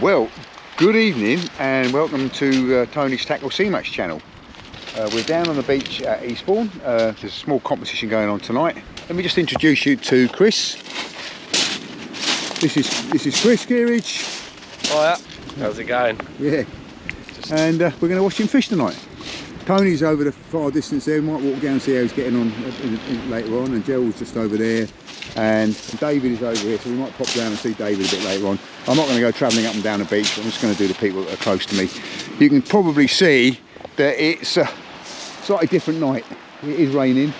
Well, good evening and welcome to Tony's Tackle Sea Match channel. We're down on the beach at Eastbourne. There's a small competition going on tonight. Let me just introduce you to Chris. This is Chris Kirrage. Hiya. How's it going? Yeah. And we're going to watch him fish tonight. Tony's over the far distance there. We might walk down and see how he's getting on later on. And Gerald's just over there. And David is over here, so we might pop down and see David a bit later on. I'm not going to go travelling up and down the beach. I'm just going to do the people that are close to me. You can probably see that it's a slightly different night. It is raining.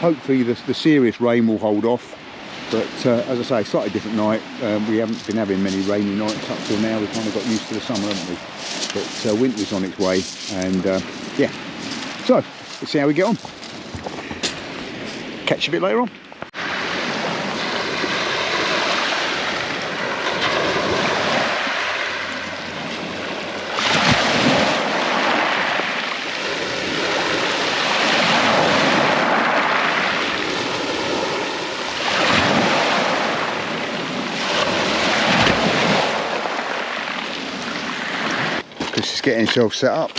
Hopefully the serious rain will hold off. But as I say, slightly different night. We haven't been having many rainy nights up till now. We've kind of got used to the summer, haven't we? But winter's on its way, and yeah. So let's see how we get on. Catch you a bit later on. Chris is getting himself set up.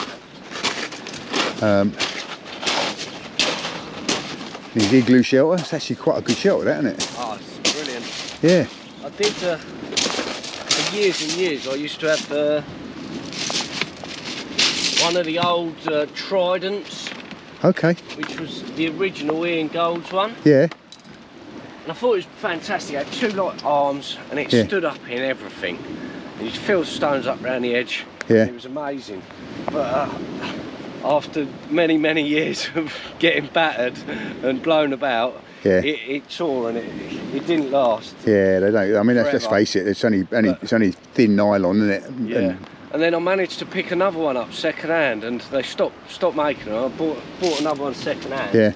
His igloo shelter. It's actually quite a good shelter, that, isn't it? Oh, it's brilliant. Yeah. I did, for years and years, I used to have one of the old Tridents. Okay. Which was the original Ian Gold's one. Yeah. And I thought it was fantastic. It had two light arms and it stood up in everything. And you could feel the stones up around the edge. Yeah. It was amazing. But after many years of getting battered and blown about, yeah, it tore and it didn't last. Yeah, they don't. I mean, let's face it. It's only thin nylon, isn't it? Yeah. And then I managed to pick another one up second hand, and they stopped making them. I bought another one second hand. Yeah.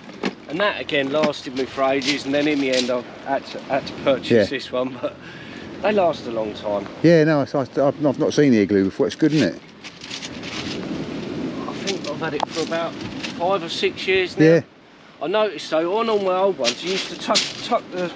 And that again lasted me for ages. And then in the end, I had to purchase this one, but they last a long time. Yeah. No, I've not seen the igloo before. It's good, isn't it? I think I've had it for about 5 or 6 years now. Yeah. I noticed though, on all my old ones, you used to tuck the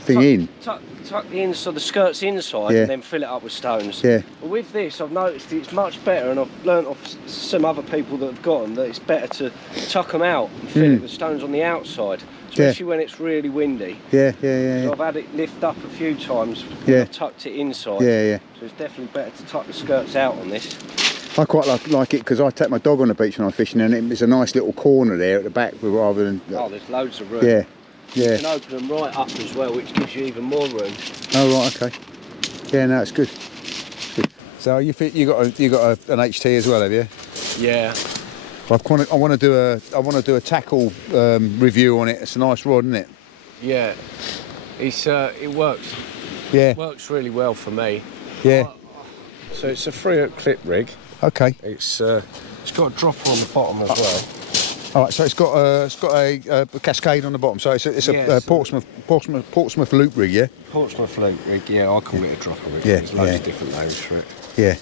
thing in. Tuck the inside, the skirts inside, and then fill it up with stones. Yeah. But with this, I've noticed it's much better, and I've learnt off some other people that have got them that it's better to tuck them out and fill it with stones on the outside, especially when it's really windy. Yeah. So I've had it lift up a few times. I've tucked it inside. Yeah. So it's definitely better to tuck the skirts out on this. I quite like it because I take my dog on the beach when I'm fishing, and it's a nice little corner there at the back rather than. Oh, there's loads of room. Yeah. You can open them right up as well, which gives you even more room. Oh right, okay. Yeah, no, it's good. So you got an HT as well, have you? Yeah. I want to do a tackle review on it. It's a nice rod, isn't it? Yeah. It works. Yeah. It works really well for me. Yeah. So it's a 3-hook clip rig. Okay. It's got a dropper on the bottom as well. All right, so it's got a cascade on the bottom. So it's a Portsmouth loop rig, yeah. Portsmouth loop rig, yeah. I call it a dropper rig. Yeah, There's loads of different names for it. Yeah.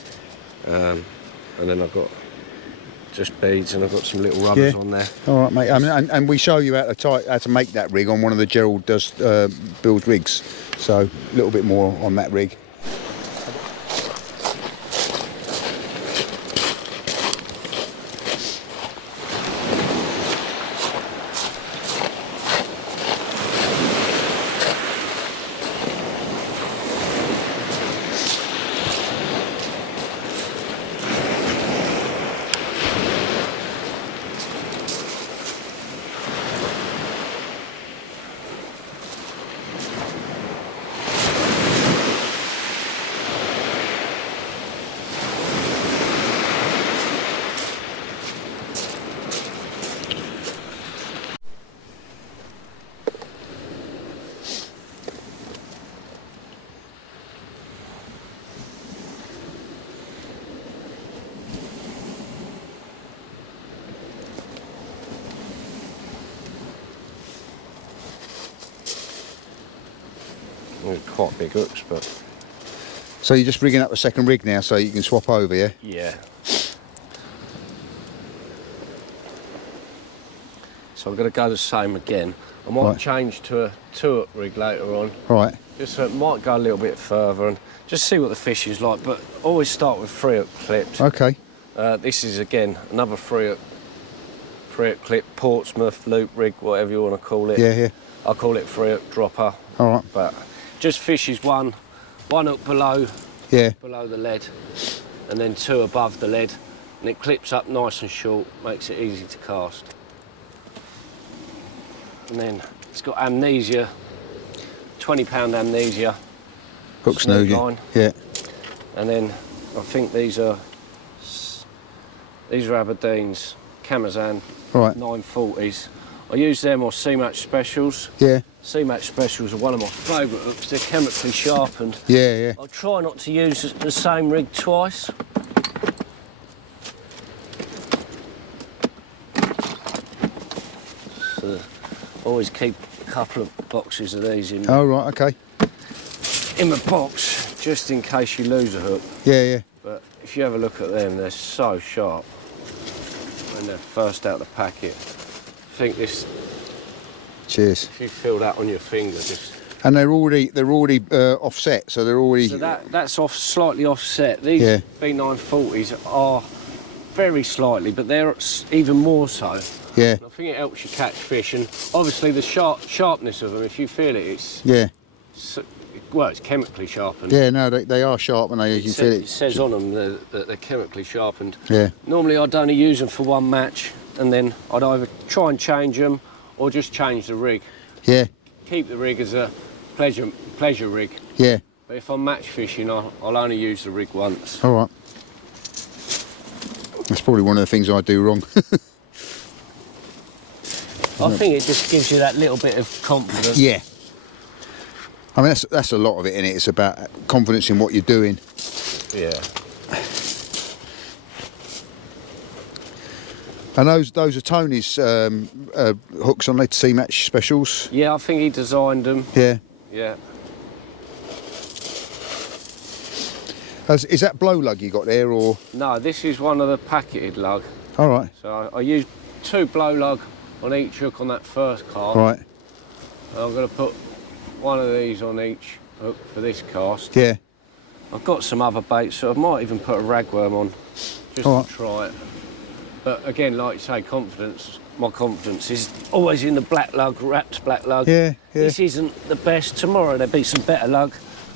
And then I've got just beads, and I've got some little rubbers on there. All right, mate. I mean, and we show you how to make that rig on one of the Gerald builds rigs. So a little bit more on that rig. Quite big hooks, but... So you're just rigging up a second rig now so you can swap over, yeah? Yeah. So I'm going to go the same again. I might Right. change to a 2-hook rig later on. Right. Just so it might go a little bit further and just see what the fish is like. But always start with 3-hook clips. Okay. This is again another 3-hook clip, Portsmouth loop rig, whatever you want to call it. Yeah, yeah. I call it 3-hook dropper. All right. But just fishes one hook below Yeah. the lead, and then 2 above the lead, and it clips up nice and short, makes it easy to cast. And then it's got amnesia, 20-pound amnesia. Hook Snood snoogie. line. Yeah. And then I think these are Aberdeen's Camazan Right. 940s. I use them or C-Match Specials. Yeah. C-Match Specials are one of my favourite hooks. They're chemically sharpened. Yeah, yeah. I try not to use the same rig twice. So always keep a couple of boxes of these in, Oh, right, okay. in the box, just in case you lose a hook. Yeah, yeah. But if you have a look at them, they're so sharp when they're first out of the packet. I think this, Cheers. if you feel that on your finger, just... And they're already offset, so they're already... So that's slightly offset. These Yeah. B940s are very slightly, but they're even more so. Yeah. I think it helps you catch fish, and obviously the sharpness of them, if you feel it, it's it's chemically sharpened. Yeah, no, they are sharp, and you can feel it. It says on them that they're chemically sharpened. Yeah. Normally I'd only use them for one match, and then I'd either try and change them or just change the rig. Yeah. Keep the rig as a pleasure rig. Yeah. But if I'm match fishing, I'll only use the rig once. All right. That's probably one of the things I do wrong. I think it just gives you that little bit of confidence. Yeah. I mean, that's a lot of it, isn't it? It's about confidence in what you're doing. Yeah. And those are Tony's hooks on lead C-Match Specials. Yeah, I think he designed them. Yeah. Yeah. Is that blow lug you got there, or? No, this is one of the packeted lug. All right. So I used 2 blow lug on each hook on that first cast. Right. And I'm going to put one of these on each hook for this cast. Yeah. I've got some other baits, so I might even put a ragworm on just All right. to try it. But again, like you say, confidence. My confidence is always in the black lug, wrapped black lug. Yeah, yeah. This isn't the best. Tomorrow there'll be some better lug.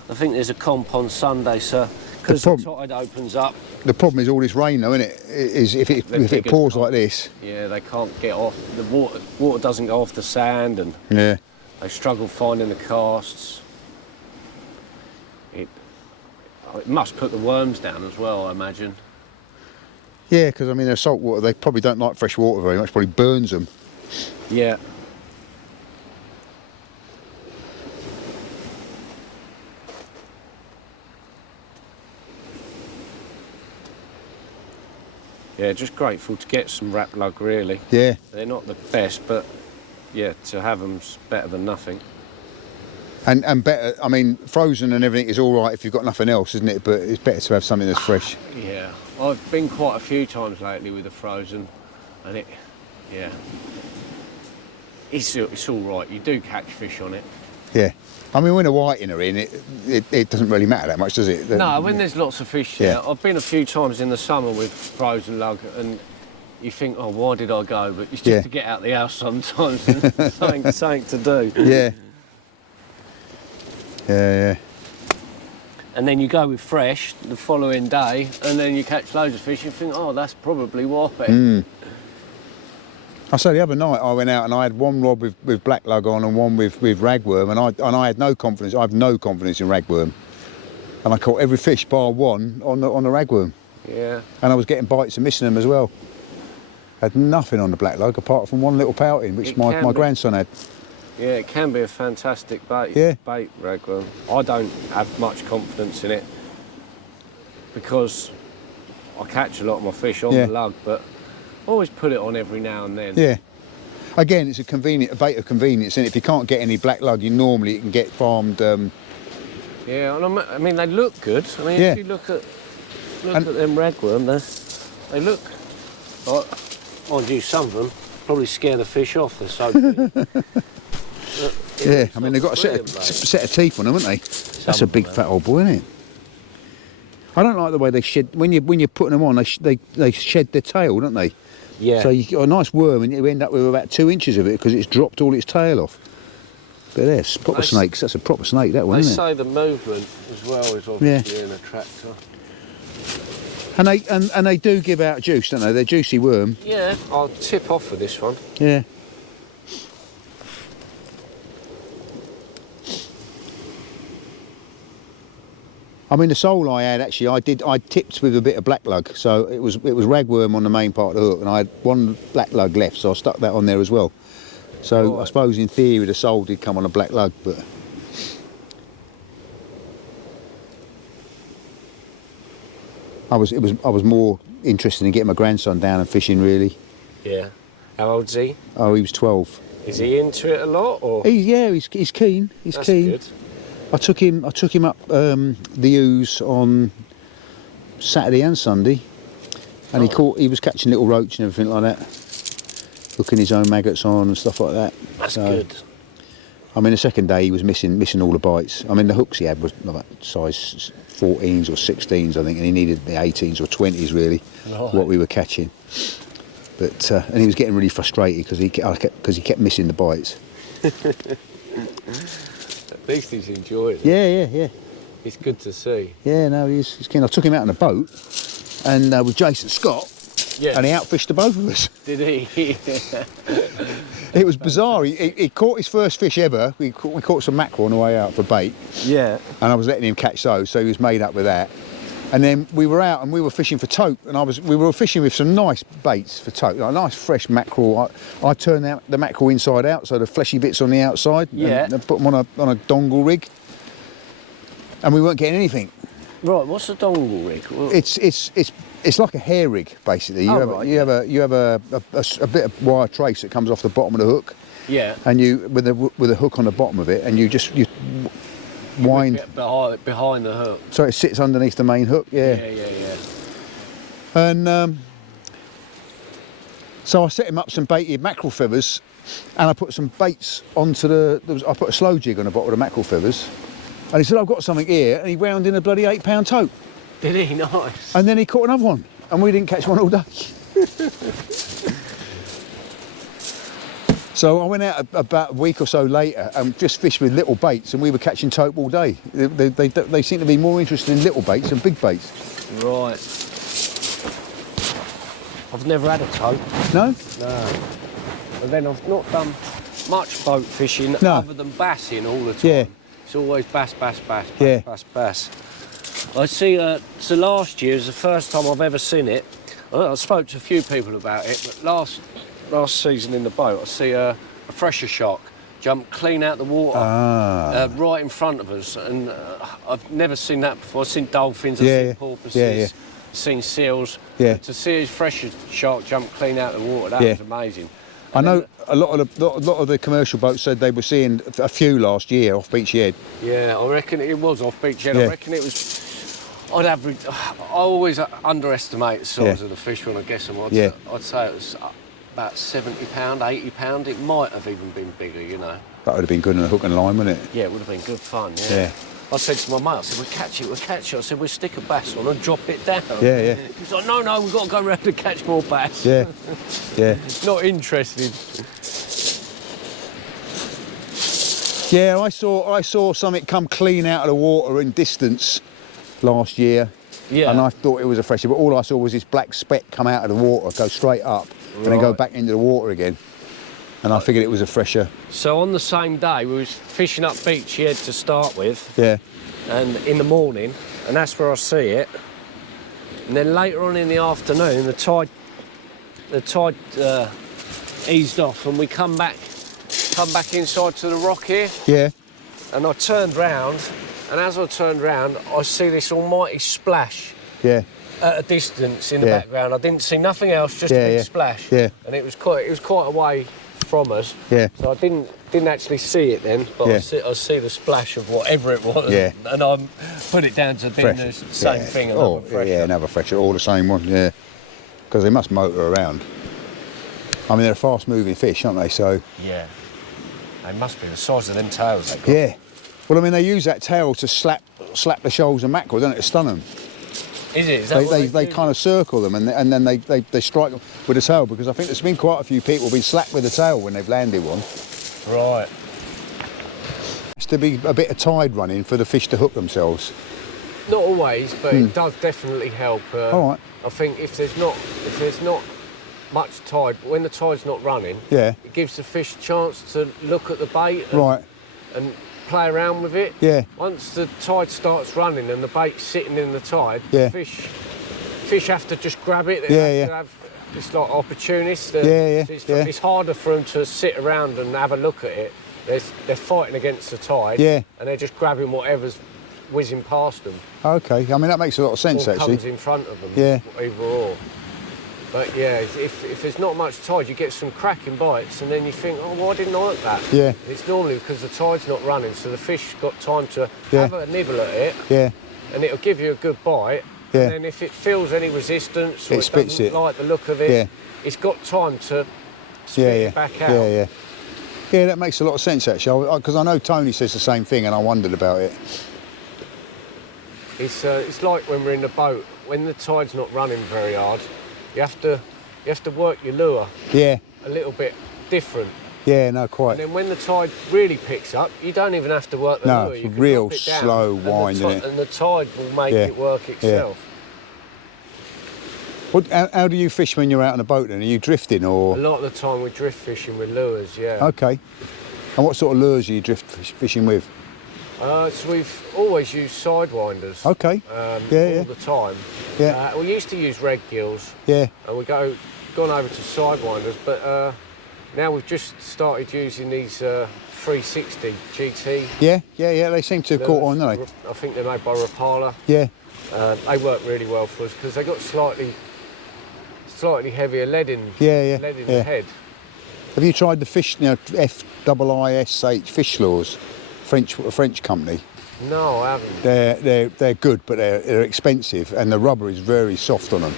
I think there's a comp on Sunday, so because the tide opens up. The problem is all this rain, though, isn't it? Is if it pours like this. Yeah, they can't get off. The water doesn't go off the sand, and Yeah. they struggle finding the casts. It must put the worms down as well, I imagine. Yeah, because I mean they're salt water. They probably don't like fresh water very much. Probably burns them. Yeah. Yeah, just grateful to get some wrap lug, really. Yeah. They're not the best, but yeah, to have them's better than nothing. And better. I mean, frozen and everything is all right if you've got nothing else, isn't it? But it's better to have something that's fresh. Yeah, I've been quite a few times lately with the frozen, and it's all right. You do catch fish on it. Yeah. I mean, when the whiting are in, it doesn't really matter that much, does it? No, when there's lots of fish there. I've been a few times in the summer with frozen lug, and you think, oh, why did I go? But it's just to get out of the house sometimes and something to do. Yeah. Yeah, yeah. And then you go with fresh the following day, and then you catch loads of fish. You think, oh, that's probably why. I say the other night I went out and I had one rod with black lug on and one with ragworm, and I had no confidence. I have no confidence in ragworm, and I caught every fish bar one on the ragworm. Yeah. And I was getting bites and missing them as well. Had nothing on the black lug apart from one little pouting, which my grandson had. Yeah, it can be a fantastic bait. Yeah. Bait ragworm. I don't have much confidence in it because I catch a lot of my fish on the lug, but I always put it on every now and then. Yeah. Again, it's a bait of convenience, and if you can't get any black lug, you normally can get farmed. Yeah, and I mean they look good. I mean, if you look at them ragworm, they look like, mind you, some of them probably scare the fish off. They're so big. Yeah, I mean they've got a set of teeth on them, haven't they? That's a big fat old boy, isn't it? I don't like the way they shed when you're putting them on. They shed their tail, don't they? Yeah. So you got a nice worm, and you end up with about 2 inches of it because it's dropped all its tail off. But there's proper snakes. That's a proper snake, that one, isn't it? They say the movement as well is obviously an attractor. And they do give out juice, don't they? They're juicy worm. Yeah, I'll tip off for this one. Yeah. I mean, the sole I had actually, I tipped with a bit of black lug, so it was ragworm on the main part of the hook, and I had one black lug left, so I stuck that on there as well. So right. I suppose in theory the sole did come on a black lug, but I was more interested in getting my grandson down and fishing, really. Yeah. How old's he? Oh, he was 12. Is he into it a lot, or? He's keen. He's That's keen. Good. I took him up the ooze on Saturday and Sunday, and he was catching little roach and everything like that, hooking his own maggots on and stuff like that. That's good. I mean, the second day he was missing all the bites. I mean, the hooks he had was like size 14s or 16s, I think, and he needed the 18s or 20s really, what we were catching. But and he was getting really frustrated because he kept missing the bites. At least he's enjoying it. Yeah. It's good to see. Yeah, no, he's keen. I took him out on a boat, and with Jason Scott, and he outfished the both of us. Did he? It was bizarre. He caught his first fish ever. We caught some mackerel on the way out for bait. Yeah. And I was letting him catch those, so he was made up with that. And then we were out and we were fishing for tope, and we were fishing with some nice baits for tope, like nice fresh mackerel. I turned out the mackerel inside out, so the fleshy bits on the outside. Yeah. And put them on a dongle rig, and we weren't getting anything. Right. What's a dongle rig? Well, It's like a hair rig basically. You have a bit of wire trace that comes off the bottom of the hook. Yeah. And you with a hook on the bottom of it, and you wind behind the hook. So it sits underneath the main hook. Yeah. And so I set him up some baited mackerel feathers, and I put some baits onto I put a slow jig on the bottom of the mackerel feathers, and he said, "I've got something here," and he wound in a bloody 8-pound tope. Did he? Nice. And then he caught another one, and we didn't catch one all day. So I went out about a week or so later and just fished with little baits, and we were catching tope all day. They seem to be more interested in little baits than big baits. Right. I've never had a tope. No? No. And then I've not done much boat fishing other than bassing all the time. Yeah. It's always bass. Yeah. Bass. I see, so last year is the first time I've ever seen it. I spoke to a few people about it, but last season in the boat, I see a fresher shark jump clean out the water right in front of us, and I've never seen that before. I've seen dolphins, I've seen porpoises, seen seals. Yeah. To see a fresher shark jump clean out the water, that was amazing. I know a lot of the commercial boats said they were seeing a few last year off Beachy Head. Yeah, I reckon it was off Beachy Head. Yeah. I reckon it was. I always underestimate the size of the fish when I guess them. I'd say it was about £70, £80. It might have even been bigger, you know. That would have been good on a hook and line, wouldn't it? Yeah, it would have been good fun, yeah. I said to my mate, I said, we'll catch it. I said, we'll stick a bass on and drop it down. Yeah. He was like, no, we've got to go round and catch more bass. Yeah. Not interested. Yeah, I saw something come clean out of the water in distance last year. Yeah. And I thought it was a fresher, but all I saw was this black speck come out of the water, go straight up, and then go back into the water again. And I figured it was a fresher. So on the same day, we was fishing up Beachy Head to start with. Yeah. And in the morning, and that's where I see it. And then later on in the afternoon, the tide eased off, and we come back inside to the rock here. Yeah. And I turned round, and as I turned round, I see this almighty splash. Yeah. At a distance in the background. I didn't see nothing else, just a big splash. Yeah. And it was quite a way from us. Yeah. So I didn't actually see it then, but I see the splash of whatever it was. Yeah. And I put it down to being the same thing. Another fresher. Yeah, another fresher, all the same one. Yeah. Because they must motor around. I mean, they're a fast-moving fish, aren't they? So. Yeah. They must be the size of them tails they got. Yeah. Well, I mean, they use that tail to slap the shoals of mackerel, don't it, to stun them. Is it? Is that what They kind of circle them and then they strike them with the tail, because I think there's been quite a few people been slapped with the tail when they've landed one. Right. It's to be a bit of tide running for the fish to hook themselves. Not always, but it does definitely help. All right. I think if there's not much tide, when the tide's not running, Yeah. it gives the fish a chance to look at the bait and play around with it. Yeah. Once the tide starts running and the bait's sitting in the tide, Yeah. fish have to just grab it. They have to have, it's like opportunists. It's harder for them to sit around and have a look at it. They're fighting against the tide, and they're just grabbing whatever's whizzing past them. Okay, I mean that makes a lot of sense or actually. Comes in front of them. Yeah. Either or. But yeah, if there's not much tide, you get some cracking bites, and then you think, oh, well, I didn't like that. Yeah. It's normally because the tide's not running, so the fish got time to have a nibble at it. Yeah. And it'll give you a good bite. Yeah. And then if it feels any resistance or it spits doesn't like the look of it, it's got time to spit it back out. Yeah. Yeah, that makes a lot of sense actually, because I know Tony says the same thing, and I wondered about it. It's like when we're in the boat, when the tide's not running very hard, you have to work your lure a little bit different. Yeah, no, quite. And then when the tide really picks up, you don't even have to work the lure. It's you can real drop it down, slow wind, isn't it? And the tide will make it work itself. How do you fish when you're out on a boat then? Are you drifting or? A lot of the time we're drift fishing with lures, Okay. And what sort of lures are you drift fishing with? So we've always used sidewinders. Okay. All the time. Yeah. We used to use red gills. Yeah. And we've gone over to sidewinders, but now we've just started using these 360 GT. Yeah. They seem to have caught on, don't they? I think they're made by Rapala. Yeah. They work really well for us because they got slightly heavier lead in the head. Have you tried the fish, FIISH fish lures, a French company? No, I haven't. They're good, but they're expensive, and the rubber is very soft on them.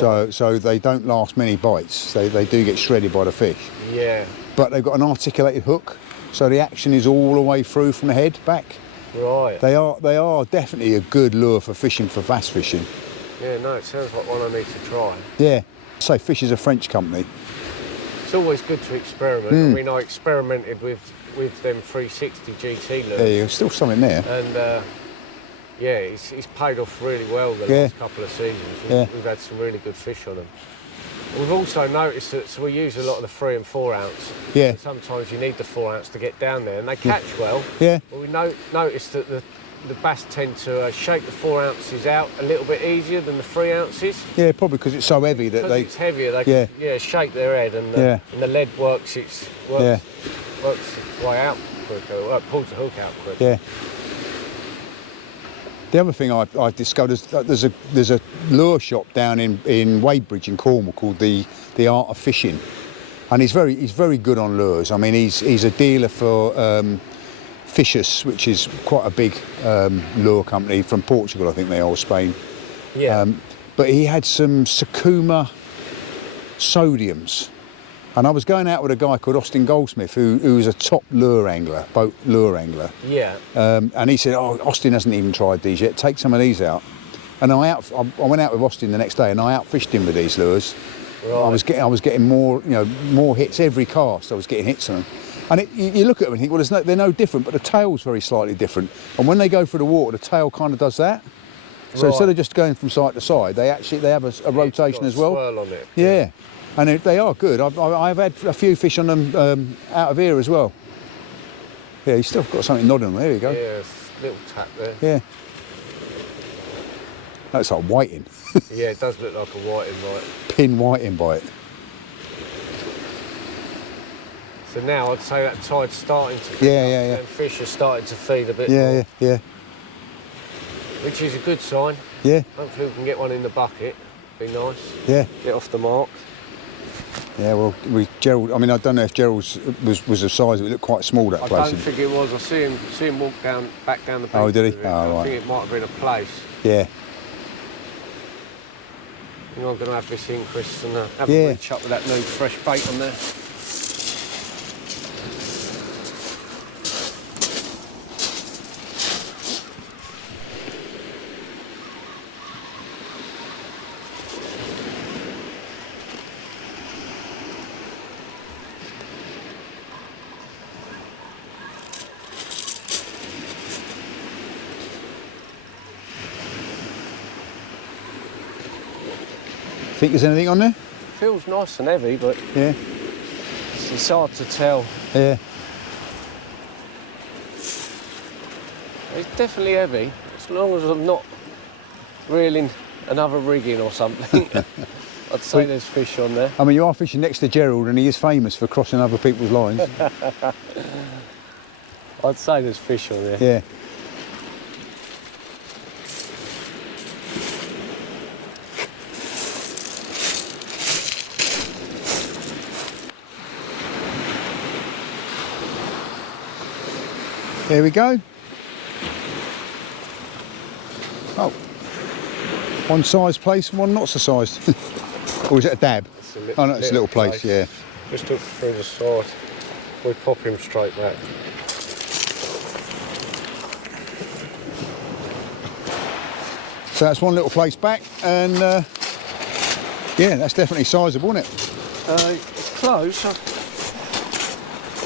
Right. So they don't last many bites. They do get shredded by the fish. Yeah. But they've got an articulated hook, so the action is all the way through from the head back. Right. They are definitely a good lure for fishing, for bass fishing. Yeah, no, it sounds like one I need to try. Yeah. So Fish is a French company. It's always good to experiment. I mean, I experimented with them 360 GT lures. There you go, still something there. And it's paid off really well the last couple of seasons. We've had some really good fish on them. We've also noticed that we use a lot of the 3 and 4 ounce. Yeah. And sometimes you need the 4 ounce to get down there, and they catch well. Yeah. But we noticed that the bass tend to shake the 4 ounces out a little bit easier than the 3 ounces. Yeah, probably because it's so heavy that it's heavier, they can shake their head, and the lead works its way out quicker, pulls the hook out quicker. Yeah. The other thing I discovered is that there's a lure shop down in Wadebridge in Cornwall called the Art of Fishing, and he's very good on lures. I mean, he's a dealer for Fishers, which is quite a big lure company from Portugal, I think they are, or Spain. Yeah. But he had some Sakuma sodiums. And I was going out with a guy called Austin Goldsmith, who was a top boat lure angler. Yeah. And he said, "Oh, Austin hasn't even tried these yet. Take some of these out." And I went out with Austin the next day, and I outfished him with these lures. Right. I was getting more hits every cast. I was getting hits on them. And you look at them and think, well, they're no different, but the tail's very slightly different. And when they go through the water, the tail kind of does that. So instead of just going from side to side, they have a rotation as well. Swirl on it. Yeah. And they are good. I've had a few fish on them out of here as well. Yeah, he's still got something nodding on there. There you go. Yeah, little tap there. Yeah. That's like whiting. Yeah, it does look like a whiting bite. Pin whiting bite. So now I'd say that tide's starting to pick up, and fish are starting to feed a bit more. Yeah. Which is a good sign. Yeah. Hopefully we can get one in the bucket. Be nice. Yeah. Get off the mark. Yeah, well, Gerald. I mean, I don't know if Gerald's was a size. It looked quite small, that place. I don't think it was. I see him walk back down the beach. Oh, did he? I Right. think it might have been a place. Yeah. I'm going to have this in, Chris, and have a reach up with that new fresh bait on there. Think there's anything on there? Feels nice and heavy, but Yeah. it's hard to tell. Yeah. It's definitely heavy, as long as I'm not reeling another rigging or something. I'd say there's fish on there. I mean, you are fishing next to Gerald, and he is famous for crossing other people's lines. I'd say there's fish on there. Yeah. There we go. Oh, one size place, one not so sized. Or is it a dab? Oh no, it's a little place, yeah. Just look through the side. We pop him straight back. So that's one little place back, and yeah, that's definitely sizable, isn't it? It's close.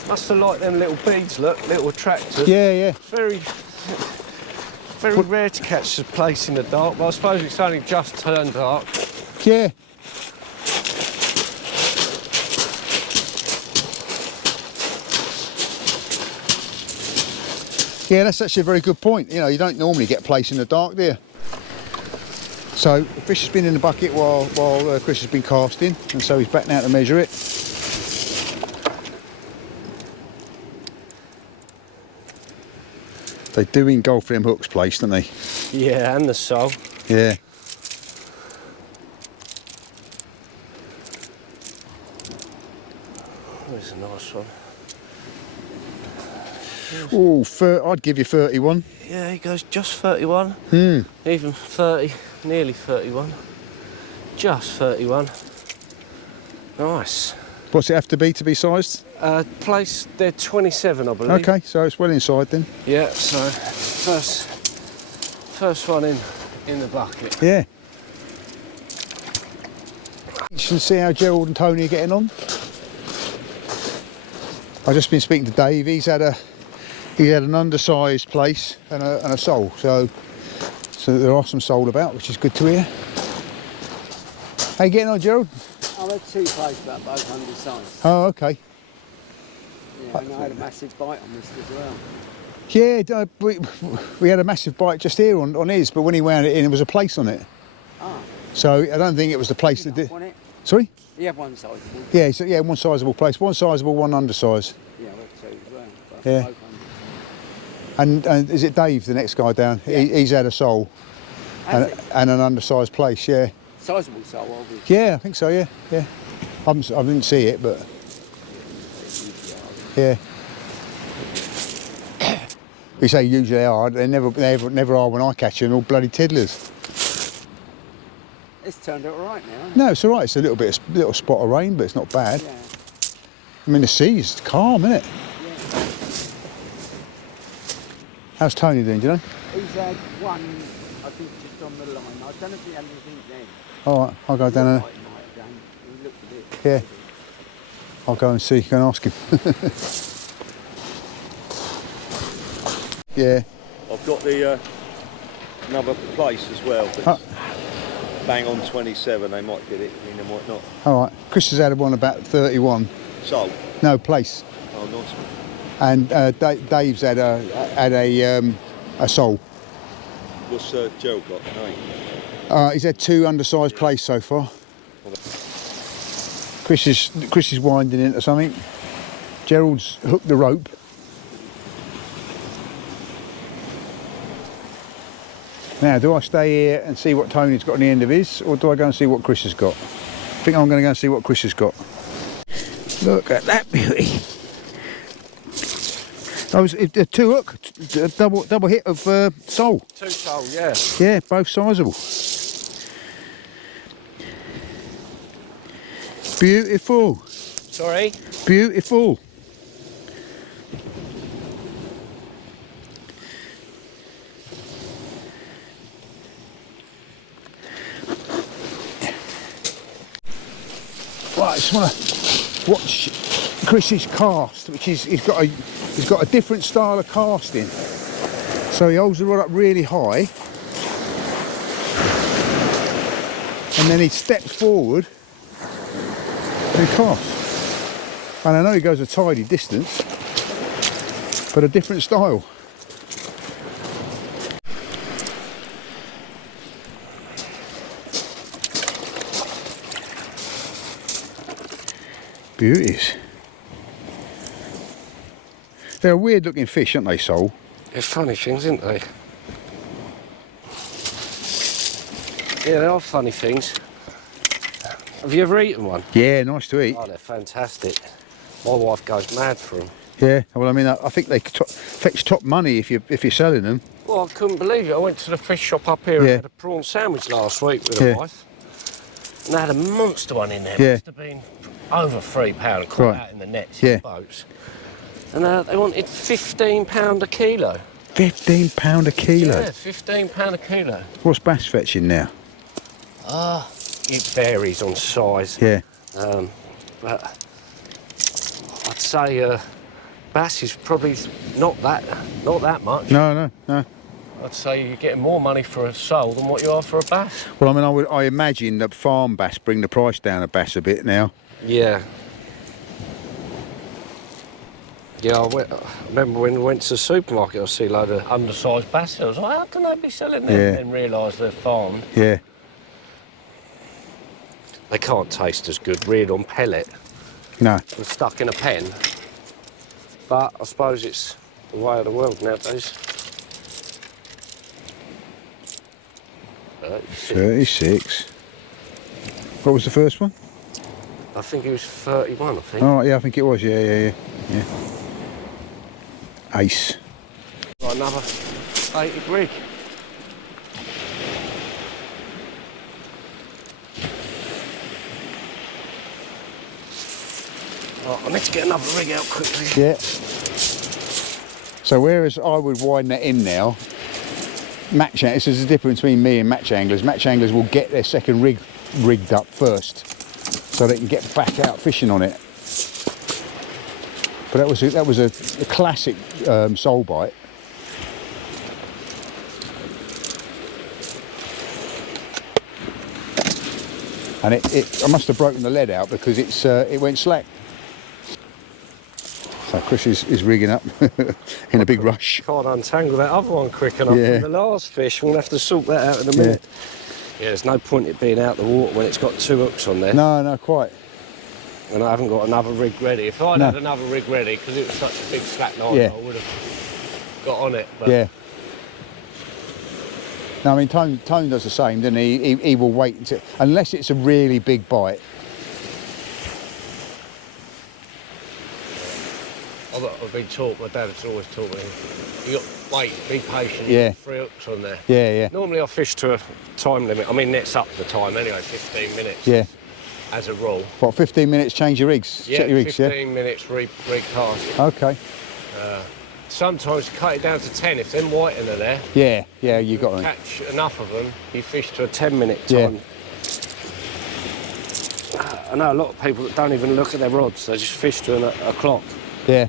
Must have liked them little beads, look, little attractors. Yeah, yeah. Very rare to catch a place in the dark, but I suppose it's only just turned dark. Yeah. Yeah, that's actually a very good point. You know, you don't normally get a place in the dark, do you? So the fish has been in the bucket while Chris has been casting, and so he's back now to measure it. They do engulf them hooks placed, don't they? Yeah, and the sole. Yeah. There's a nice one. Oh, I'd give you 31. Yeah, he goes just 31. Even 30, nearly 31. Just 31. Nice. What's it have to be sized? Place, they're 27, I believe. Okay, so it's well inside then. Yeah, so first one in the bucket. Yeah. You should see how Gerald and Tony are getting on. I've just been speaking to Dave. He had an undersized place and a sole, so there are some sole about, which is good to hear. How you getting on, Gerald? I had 2 plays, but both undersized. Oh, okay. Yeah, and I had a massive bite on this as well. Yeah, we had a massive bite just here on his, but when he wound it in, there was a place on it. Ah. So I don't think it was the place that did. It? Sorry? You have one sizable. Yeah, so yeah, one sizable place, one sizable, one undersized. Yeah, I had 2 as well. But Yeah. both undersized. And is it Dave, the next guy down? Yeah. He's had a sole and an undersized place, yeah. Sizable sole, obviously. Yeah, I think so, yeah, yeah. I didn't see it, but yeah. We say usually are, they never are when I catch them, all bloody tiddlers. It's turned out all right now, hasn't it? No, it's all right, it's a little spot of rain, but it's not bad. Yeah. I mean, the sea's calm, isn't it? Yeah. How's Tony doing, do you know? He's had one, I think, just on the line. I don't know if he had anything then. All right, I'll go down He there. might have done. He looked at it. Yeah. I'll go and see, go and ask him. Yeah. I've got the another place as well, but bang on 27. They might get it, and they might not. All right. Chris has had one about 31. Sold. No, place. Oh, nice. And Dave's had a sole. What's Gerald got? No. He's had 2 undersized place so far. Chris is winding into something. Gerald's hooked the rope. Now, do I stay here and see what Tony's got on the end of his, or do I go and see what Chris has got? I think I'm going to go and see what Chris has got. Look at that beauty. That was a 2 hook, double hit of sole. 2 sole, yeah. Yeah, both sizable. Beautiful. Sorry? Beautiful. Right, I just want to watch Chris's cast, which is he's got a different style of casting. So he holds the rod up really high, and then he steps forward and casts. And I know he goes a tidy distance, but a different style. Beauties. They're a weird looking fish, aren't they, Sol? They're funny things, aren't they? Yeah, they are funny things. Have you ever eaten one? Yeah, nice to eat. Oh, they're fantastic. My wife goes mad for them. Yeah, well, I mean, I think they fetch top money if you're selling them. Well, I couldn't believe it. I went to the fish shop up here and had a prawn sandwich last week with a wife. And they had a monster one in there. It must have been over £3 caught out in the nets in the boats. And they wanted £15 a kilo. £15 a kilo? Yeah, £15 a kilo. What's bass fetching now? It varies on size. Yeah. But I'd say bass is probably not that much. No. I'd say you're getting more money for a sole than what you are for a bass. Well, I mean, I imagine that farm bass bring the price down of bass a bit now. Yeah. Yeah, I remember when we went to the supermarket, I see a load of undersized bass. I was like, how can they be selling them? Yeah. And then realised they're farmed. Yeah. They can't taste as good reared on pellet No. and stuck in a pen. But I suppose it's the way of the world nowadays. 36. What was the first one? I think it was 31, I think. Oh, yeah, I think it was. Yeah. Ace. Got another 80 rig. Right, I need to get another rig out quickly. Yeah. So whereas I would widen that in now, this is the difference between me and match anglers. Match anglers will get their second rig rigged up first, so they can get back out fishing on it. But that was a classic sole bite. And I must have broken the lead out because it went slack. So Chris is rigging up in a big rush. Can't untangle that other one quick enough from the last fish. We'll have to sort that out in a minute. Yeah, there's no point in it being out the water when it's got 2 hooks on there. No, quite. And I haven't got another rig ready. If I'd had another rig ready, because it was such a big slack line, I would have got on it. But yeah. No, I mean, Tone does the same, doesn't he? He will wait until, unless it's a really big bite. I've been taught, my dad has always taught me, you got to wait, be patient, 3 hooks on there. Yeah. Normally I fish to a time limit. I mean, net's up the time anyway, 15 minutes. Yeah. As a rule. What, 15 minutes change your rigs? Yeah, check your rigs, 15 minutes recast. Okay. Sometimes cut it down to 10 if them whiting are there. Yeah, you got them. Catch enough of them, you fish to a 10-minute time. I know a lot of people that don't even look at their rods, they just fish to a clock. Yeah.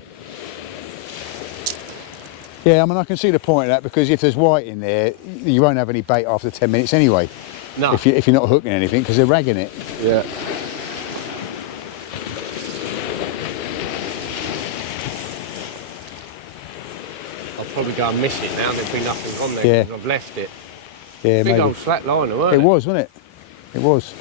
Yeah, I mean, I can see the point of that, because if there's white in there, you won't have any bait after 10 minutes anyway. No. If you're not hooking anything, because they're ragging it. Yeah. I'll probably go and miss it now. There'll be nothing on there because I've left it. Yeah, big maybe. old flat liner, weren't it? It was, wasn't it? It was.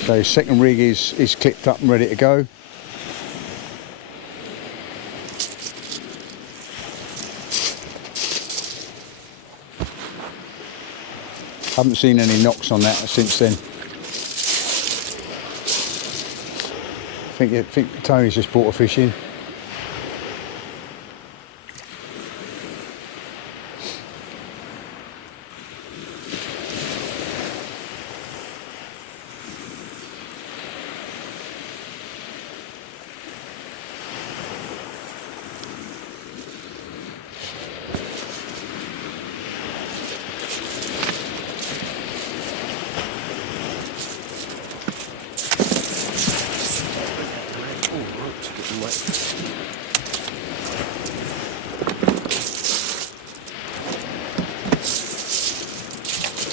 So second rig is clipped up and ready to go. Haven't seen any knocks on that since then. I think Tony's just brought a fish in.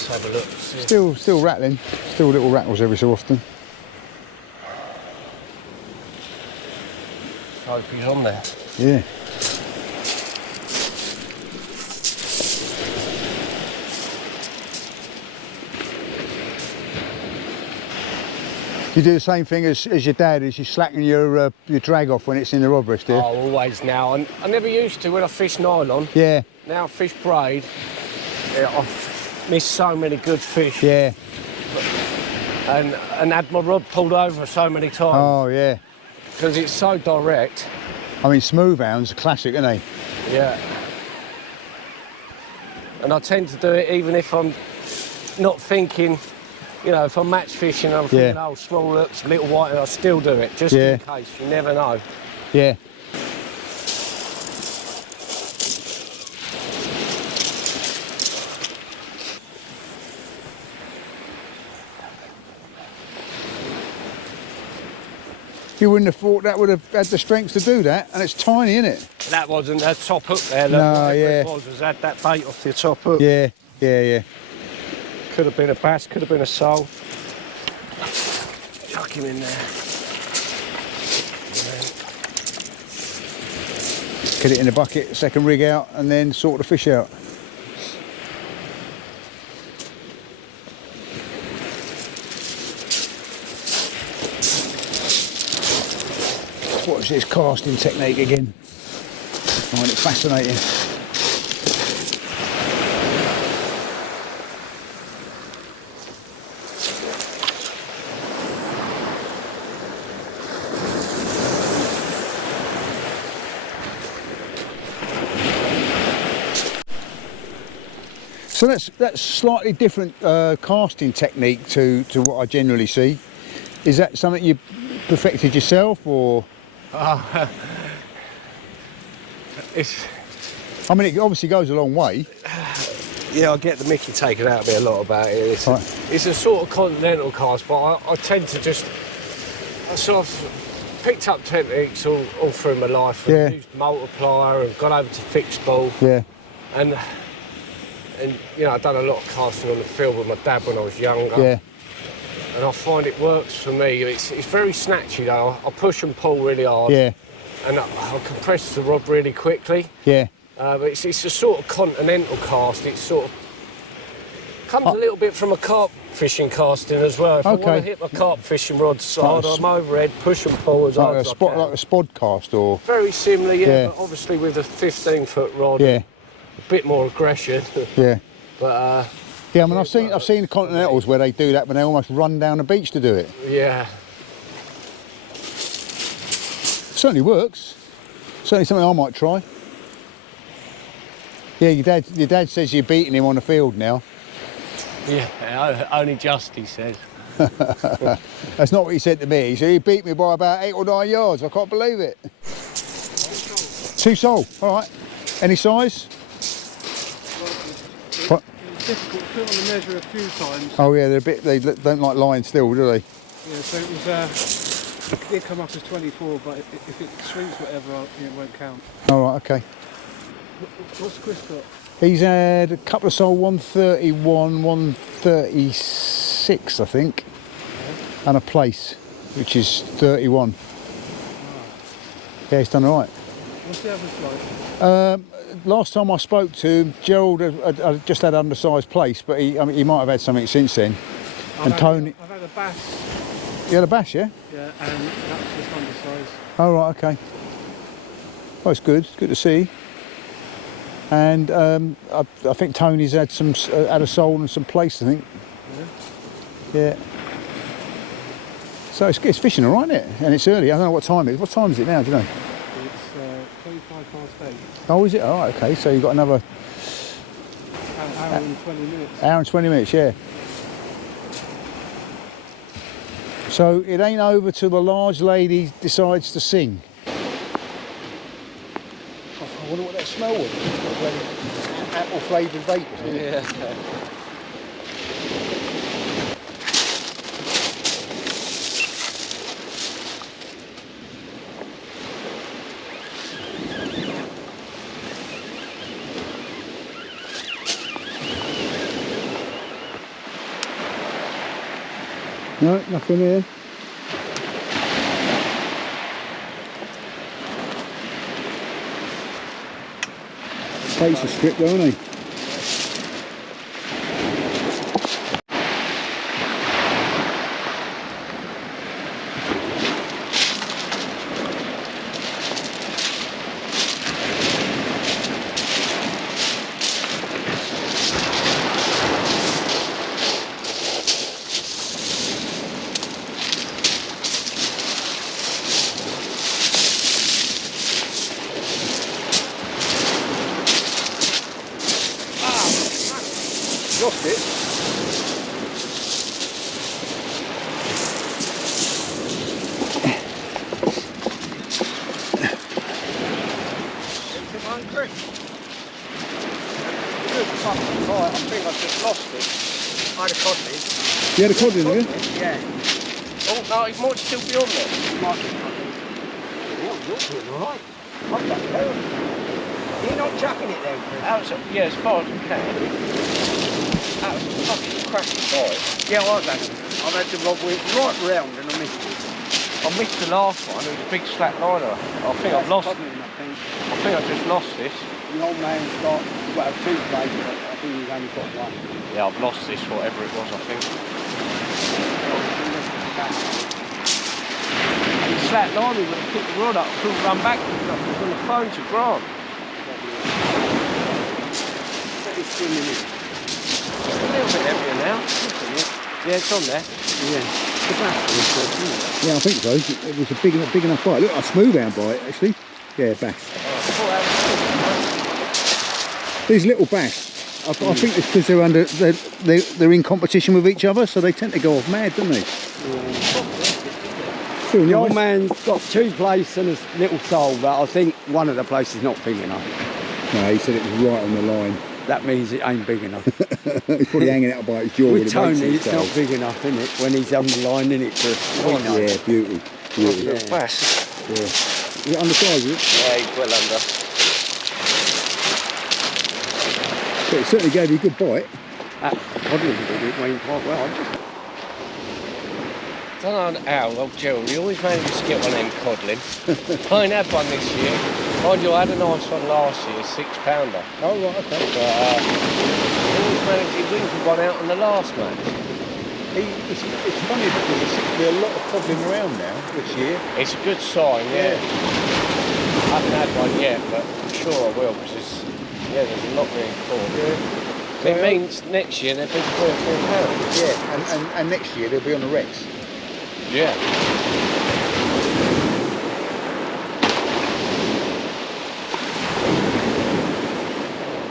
have a look. See. Still rattling. Still little rattles every so often. Hope he's on there. Yeah. You do the same thing as your dad, as you slacken your drag off when it's in the rod rest, yeah? Oh, always now. I never used to when I fished nylon. Yeah. Now I fish braid. Yeah, I've missed so many good fish. Yeah. And had my rod pulled over so many times. Oh, yeah. Because it's so direct. I mean, smooth hounds are classic, aren't they? Yeah. And I tend to do it even if I'm not thinking, you know, if I'm match fishing, I'm thinking, oh, small hooks, little white, I still do it, just in case, you never know. Yeah. You wouldn't have thought that would have had the strength to do that, and it's tiny, isn't it? That wasn't a top hook there, look, No, whatever yeah. it was had that bait off the top hook. Yeah, yeah, yeah. Could have been a bass, could have been a sole. Chuck him in there. Get it in the bucket, second rig out, and then sort the fish out. Watch this casting technique again. I find it fascinating. So that's slightly different casting technique to what I generally see. Is that something you perfected yourself, or? I mean, it obviously goes a long way. Yeah, I get the mickey taken out of me a lot about it. It's a sort of continental cast, but I tend to just... I sort of picked up techniques all through my life. And used multiplier and got over to fixed ball. Yeah. And you know, I've done a lot of casting on the field with my dad when I was younger. Yeah. And I find it works for me. It's very snatchy though. I push and pull really hard. Yeah. And I compress the rod really quickly. Yeah. But it's a sort of continental cast. It sort of comes a little bit from a carp fishing casting as well. If I want to hit my carp fishing rods hard, I'm overhead, push and pull as hard as I can. Like a spod cast, or? Very similar, yeah. But obviously with a 15-foot rod. Yeah. A bit more aggression. Yeah. But yeah, I mean, I've seen the continentals where they do that when they almost run down the beach to do it. Yeah. Certainly works. Certainly something I might try. Yeah, your dad says you're beating him on the field now. Yeah, only just, he says. That's not what he said to me. He said he beat me by about 8 or 9 yards. I can't believe it. 2 sole, all right. Any size? What? It's difficult to put on the measure a few times. Oh yeah, they don't like lying still, do they? Yeah, so it was, it did come up as 24, but if it swings whatever, it won't count. All right, okay. What's Chris got? He's had a couple of sole, 131, 136, I think, and a place, which is 31. Yeah, he's done all right. What's the average like? Last time I spoke to him, Gerald had just had undersized place, but he might have had something since then. Tony... I've had a bass. You had a bass, yeah? Yeah, and that's just undersized. Oh, right, okay. Well, it's good. It's good to see. And I think Tony's had had a sole and some place, I think. Yeah. So it's fishing all right, isn't it? And it's early. I don't know what time it is. What time is it now, do you know? It's 25 past 8. Oh, is it? All right, okay. So you've got another... Hour and 20 minutes. Hour and 20 minutes, yeah. So it ain't over till the large lady decides to sing. I wonder what that smell was. Apple flavoured vapours. Yeah. No, nothing there. Takes a strip, don't he? Lost it. I think I just lost it. I had a codling. You had a codling, have you? Yeah. Oh, no, it might still be on there. Might be codling. Yeah, you're doing all right. I'm not terrible. You're not chucking it then, Chris? Yeah, as far as we can. That was a fucking cracking bite. Yeah, I've had the rod went right round and I missed it. I missed the last one, it was a big slack liner. I think I've lost it. I think I just lost this. The old man's got, well, 2 plays, but I think he's only got 1. Yeah, I've lost this, whatever it was, I think. And the slack liner would have picked the rod up, couldn't run back with it. I was on the phone to Grant. It's swimming in. It's a little bit heavier now. Yeah, it's on there. Yeah. The back was good, isn't it? Yeah, I think so. It was a big enough bite. Look, a smooth hound bite, actually. Yeah, bass. These little bass, I think it's because they're in competition with each other, so they tend to go off mad, don't they? Yeah. The old man's got 2 places and a little soul, but I think one of the places is not big enough. No, he said it was right on the line. That means it ain't big enough. He's probably hanging out by his jaw. With Tony, it's not big enough, is it? When he's underlining it to win. Yeah, beauty. Yeah. Bass. Yeah. Is it undersized, is it? Yeah, he's well under. But it certainly gave you a good bite. That codling did it went quite well. I don't know how, old Gerald, he always manages to get one of them codling. I ain't had one this year. Mind you, I had a nice one last year, 6-pounder. Oh, right, okay. But he always managed to win one out on the last match. It's funny because there seems to be a lot of codling around now this year. It's a good sign, yeah. I haven't had one yet, but I'm sure I will, because there's a lot being caught. Yeah. It means next year there'll be 3 or 4 pounds. Yeah, and next year they'll be on the Rex. Yeah.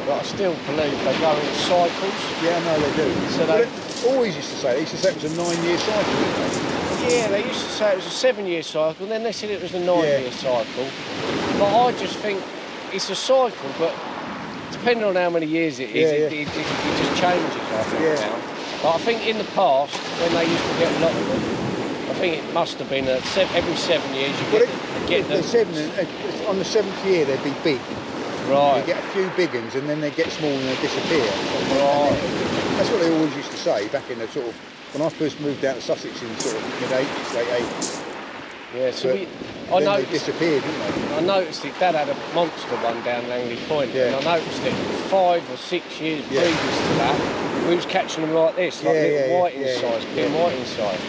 But I still believe they go in cycles. Yeah, no, they do. So Well, they always used to say it was a 9-year cycle, didn't they? Yeah, they used to say it was a 7-year cycle, then they said it was a 9-year cycle. But I just think it's a cycle, but depending on how many years it is, it just changes, I think, now. But I think in the past, when they used to get a lot of them, I think it must have been every 7 years you get them. On the 7th year they'd be big. Right. You get a few big ones and then they get small and they disappear. Right. That's what they always used to say back in the sort of, when I first moved down to Sussex in sort of mid-80s, late 80s. Yeah, so They disappeared, didn't they? I noticed it. Dad had a monster one down Langley Point, and I noticed it 5 or 6 years previous to that. We was catching them like this, like little whiting size, pin whiting size.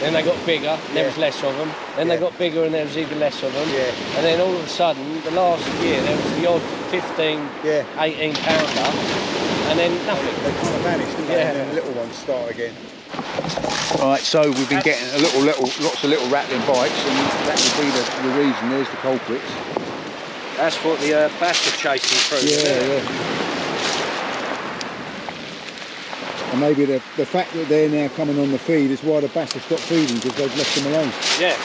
Then they got bigger, and there was less of them. Then they got bigger, and there was even less of them. And then all of a sudden, the last year, there was the odd 15, 18 pounder, and then nothing. They kind of vanished, didn't they? And then the little ones start again. Right, so we've been getting lots of little rattling bites, and that would be the reason. There's the culprits. That's what the bass are chasing through. Yeah. And maybe the fact that they're now coming on the feed is why the bass have stopped feeding, because they've left them alone. Yeah.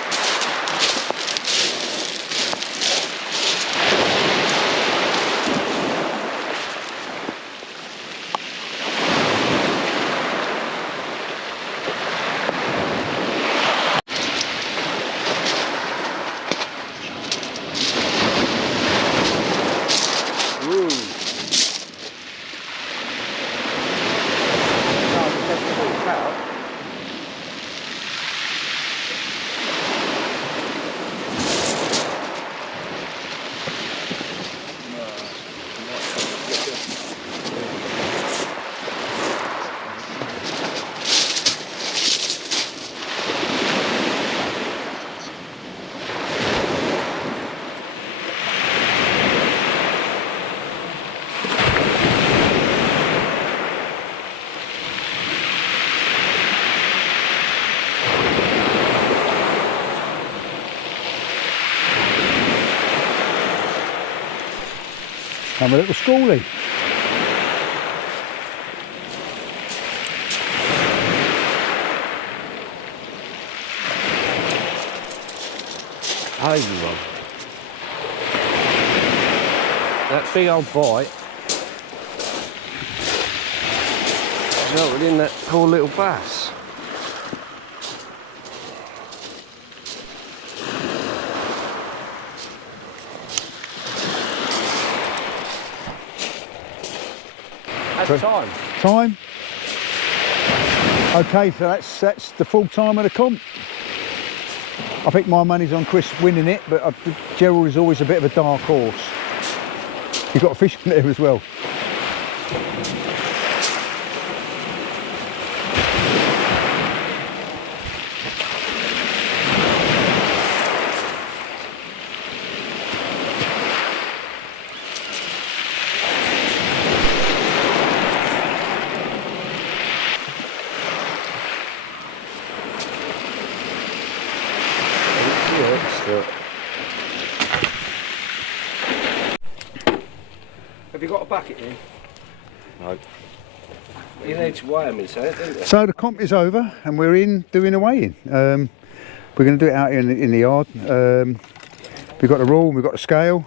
Have a little schoolie. Overrun. That big old bite. Resulted in that poor little bass. That's time. Time? Okay, so that's the full time of the comp. I think my money's on Chris winning it, but Gerald is always a bit of a dark horse. You've got a fish in there as well. Have you got a bucket in? No. You need to weigh them inside, don't you? So the comp is over and we're in doing a weigh-in. We're going to do it out here in the yard. We've got the rule, we've got the scale.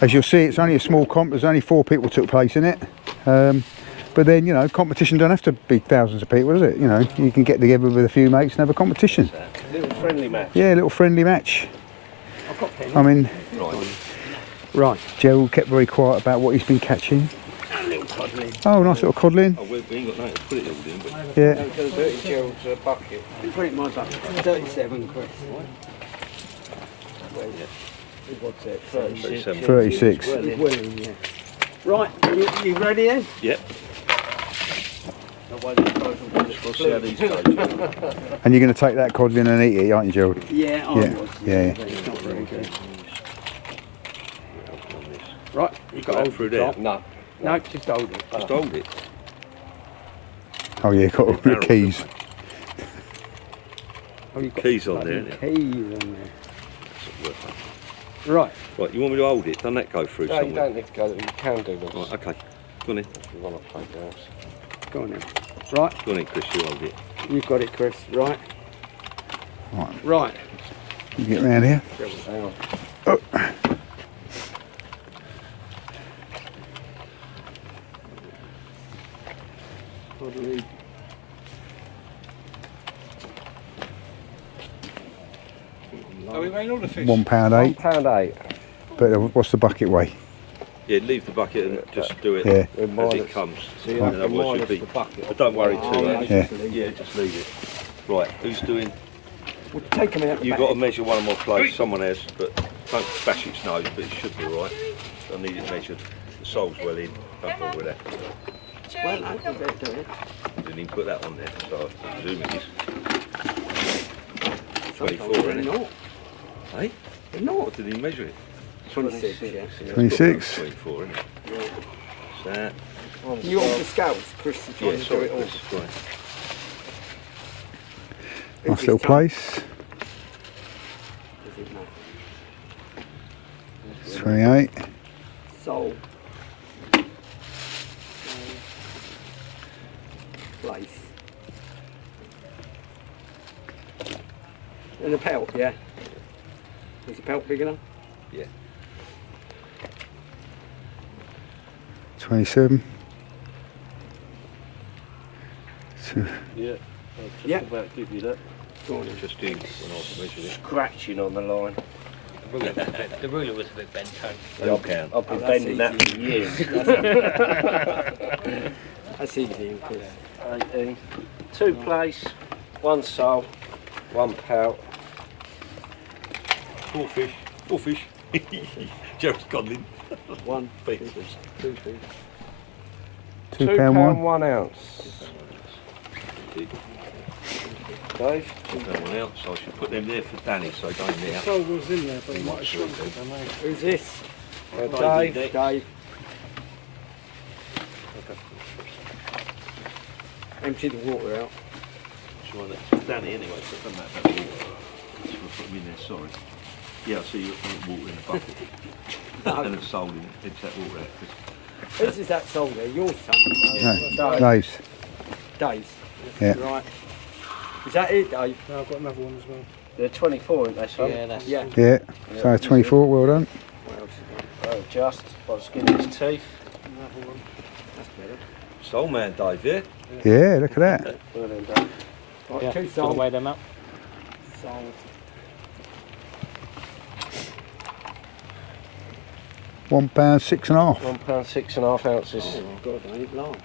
As you'll see, it's only a small comp. There's only 4 people took place in it. But then, you know, competition don't have to be thousands of people, does it? You know, you can get together with a few mates and have a competition. A little friendly match. Yeah, a little friendly match. I've got penny. I mean, Right. Gerald kept very quiet about what he's been catching. A little codling. Oh, nice little codling. Oh, we ain't got nothing to put it all in, but Yeah. Don't do it in Gerald's bucket. Put it in my bucket. 37, Chris. What's it? 37. 36. He's willing, yeah. Right, you ready then? Yep. We'll see how these go. And you're going to take that codling and eat it, aren't you, Gerald? Yeah, I Yeah, was. yeah. But it's not very good. Right, You got hold through there. No. No, just hold it. Just hold it. Oh yeah, got all the Barrel. keys. Oh, you've got Keys on bloody there, isn't it? Keys on there. Right. Right, you want me to hold it? Doesn't that go through No, you somewhere? don't need to go. You can do this. Right, okay. Go on in. If you want to play dance. Go on then. Right, Go on in, Chris, you hold it. you've got it, Chris. Right. Right, Right. you get round here. Hang on. Oh. Are we weighing all the fish? £1.8. £1.8. But what's the bucket weigh? Yeah, leave the bucket and just do it Yeah. as it comes. See, And I otherwise you'll minus be. the bucket. But don't worry Oh, too no, much. Yeah. just leave Yeah, it. just leave it. Right, who's doing? We'll take them out. You've got to measure one of my clothes. Someone has, but don't bash its nose, but it should be right. I need it measured. The sole's well in. Don't bother with that. Well, no, we'll do it. Didn't even put that on there, so I presume it is. Sometimes 24, they're isn't it? not. Hey? They're not. What did he measure it? 26, yeah. 26. 24, isn't it? What's that? You on the scales, Chris is trying Yeah, to do sorry, it all. Chris. Right. Nice little place. Does it matter? 28. Soul. Place. And the pelt, yeah. Is the pelt big enough? Yeah. 27. So, Yeah. Yeah. about give you that. Go on then. Just in when I measured it. Scratching on the line. The ruler was a bit bent down. They all can. I've been Oh, that's bending that easy. for years. That's easy, Chris. 18. 2 place, 1 sole, 1 pout. 4 fish. 4 fish. Jerry's Godlin. 1 Fish. 2 fish. £2 one. 1 ounce. Dave? 2 pound 1 ounce. I should put them there for Danny, so go in there. Sole was in there, but it might have shrunk it, I know. Who's this? Dave. Dave. Dave. Empty the water out. Sure, that's Danny anyway, so it doesn't matter about the water. We'll put them in there, sorry. Yeah, I see you got water in the bucket. And it's sold in, it's that water out. This is that soul there, your son. No, Dave's. Dave's. Yeah. Right. Is that it, Dave? No, I've got another one as well. They're 24, aren't they, son? Yeah, that's Yeah. Yeah. So 24, well done. What else is Oh, just. I'll skin his teeth. another one. That's better. Soul man, Dave, yeah? Yeah, look at that. Well then, Dave. Right, Yeah, two got to soul. weigh them up. Soul. £1, 6.5. £1 6.5 ounces. Oh, God, I ain't lying.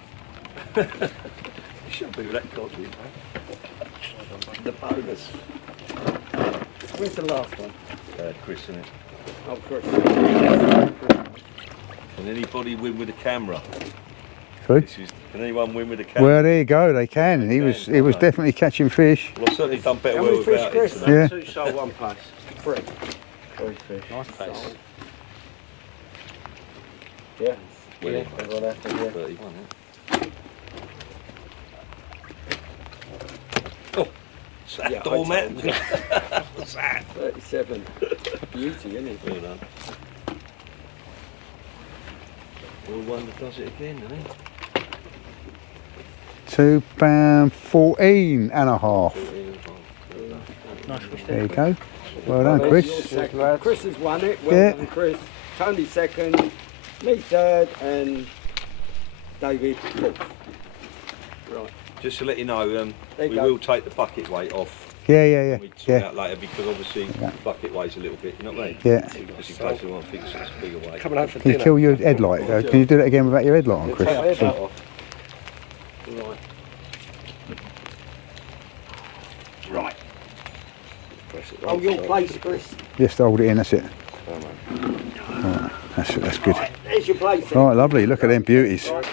You shouldn't be that cocky, man. The bonus. Where's the last one? Chris, isn't it? Oh, Chris. Can anybody win with a camera? Sorry? Can anyone win with a camera? Well, there you go. They can. He was definitely catching fish. Well, I've certainly done better How many well fish, without it Chris? today. Yeah. 2 sole, 1 place. 3. 3 fish. Nice place. Yeah. Well, Yeah, everyone happy, yeah. 31, yeah. Oh, it's that Yeah, I doormat. told you. What's that? 37. Beauty, isn't it? Well done. Well, one that does it again, doesn't he? £2.14.5. Nice fish There there. you go. Well done, Chris. Second. Chris has won it. Well Yeah. done, Chris. Tony second. Me third. And David fourth. Right. Just to let you know, There you we go. will take the bucket weight off Yeah, when we sort yeah, out later because obviously the bucket weighs a little bit, you know what I mean? yeah. Just in case they want to fix it's a bigger weight. Coming home for Can you dinner. kill your headlight? Can you do that again without your headlight on, Take Chris? my headlight off. Right. Right. Press it Oh, right your side. place, Chris. Just hold it in, that's it. Come on. Right, that's good. Right, there's your place. then. Right, lovely. Look at them beauties. Right.